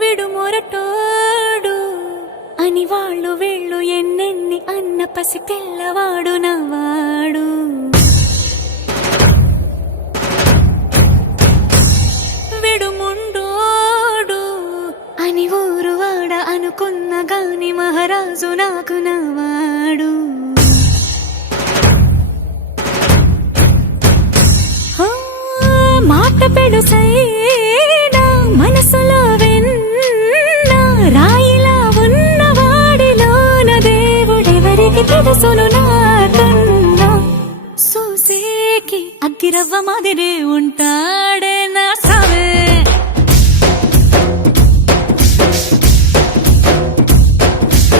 విడు మొరటోడు అని వాళ్ళు వీళ్ళు ఎన్నెన్ని అన్న పసి పిల్లవాడు నవ్వాడు. విడు ముండోడు అని ఊరు వాడ అనుకున్న గాని మహారాజు నాకు నవ్వాడు. మాట పెడుసైనా మనసులో వెన్న రాయిలా ఉన్నవాడిలోన దేవుడెవరికి తెలుసును నాకన్నా. సూసేకి అగ్గిరవ్వ మాదిరే ఉంటాడే నా సావే.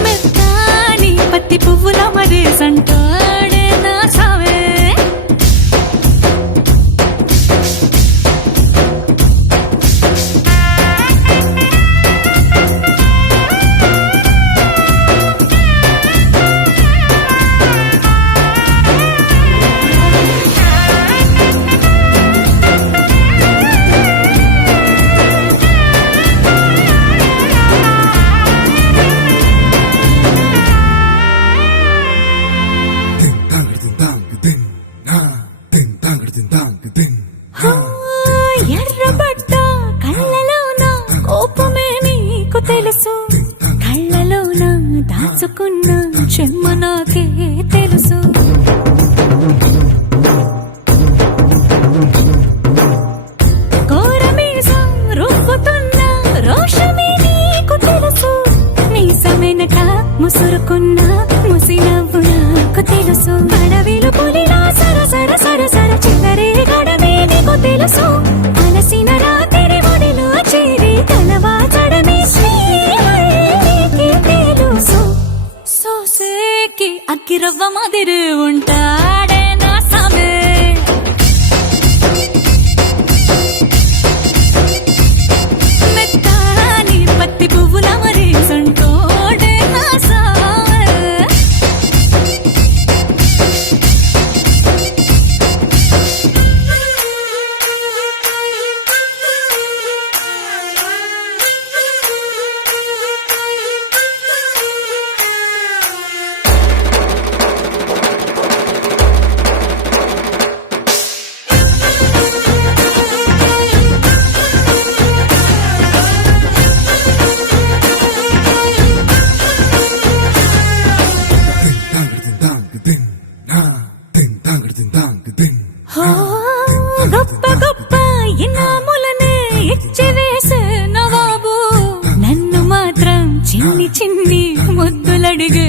మెత్తాని పత్తి పువ్వుల మరేసంటాడే నా సావే. ఎర్రబడ్డ కళ్ళలోన కోపమే నీకు తెలుసు, కళ్ళలోన దాచుకున్న చెమ్మ నాకే తెలుసు. కోరమీసం రుబ్బుతున్న రోషమే నీకు తెలుసు, మీసమెనక ముసురుకున్న ముసినవ్వు నాకు తెలుసు. అడవిలు పులిలా సరసర సరసర చిల్లరే గడమే నీకు తెలుసు. అలసిన రాత్రి ఒడిలో చేరి తలవాచడమే శ్రీకి తెలుసు. సోసేకి అగ్గిరవ్వ మాదిరి ఉంటాడే నా సామే. మెత్తాని పత్తి పువ్వుల మరేసంటోడే నా సామే. గొప్ప గొప్ప ఇనాములనే ఇచ్చి వేసే నవాబు నన్ను మాత్రం చిన్ని చిన్ని ముద్దులడిగే